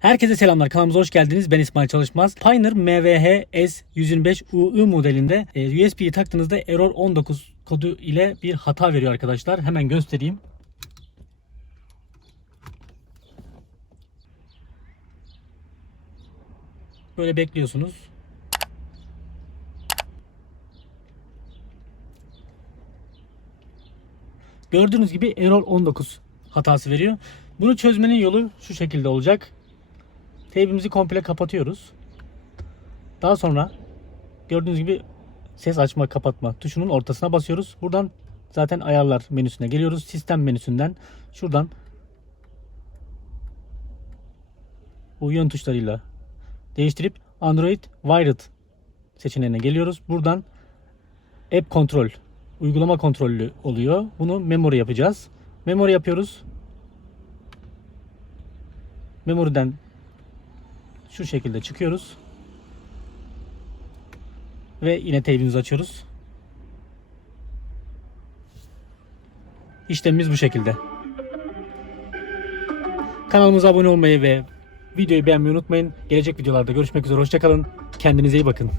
Herkese selamlar. Kanalımıza hoş geldiniz. Ben İsmail Çalışmaz. Pioneer MVH S125UI modelinde e, USB'yi taktığınızda error 19 kodu ile bir hata veriyor arkadaşlar. Hemen göstereyim. Böyle bekliyorsunuz. Gördüğünüz gibi error 19 hatası veriyor. Bunu çözmenin yolu şu şekilde olacak. Teybimizi komple kapatıyoruz. Daha sonra gördüğünüz gibi ses açma kapatma tuşunun ortasına basıyoruz. Buradan zaten ayarlar menüsüne geliyoruz. Sistem menüsünden şuradan bu yön tuşlarıyla değiştirip Android Wired seçeneğine geliyoruz. Buradan App Control uygulama kontrollü oluyor. Bunu memory yapacağız. Memory yapıyoruz. Memory'den şu şekilde çıkıyoruz. Ve yine teybimizi açıyoruz. İşlemimiz bu şekilde. Kanalımıza abone olmayı ve videoyu beğenmeyi unutmayın. Gelecek videolarda görüşmek üzere. Hoşçakalın. Kendinize iyi bakın.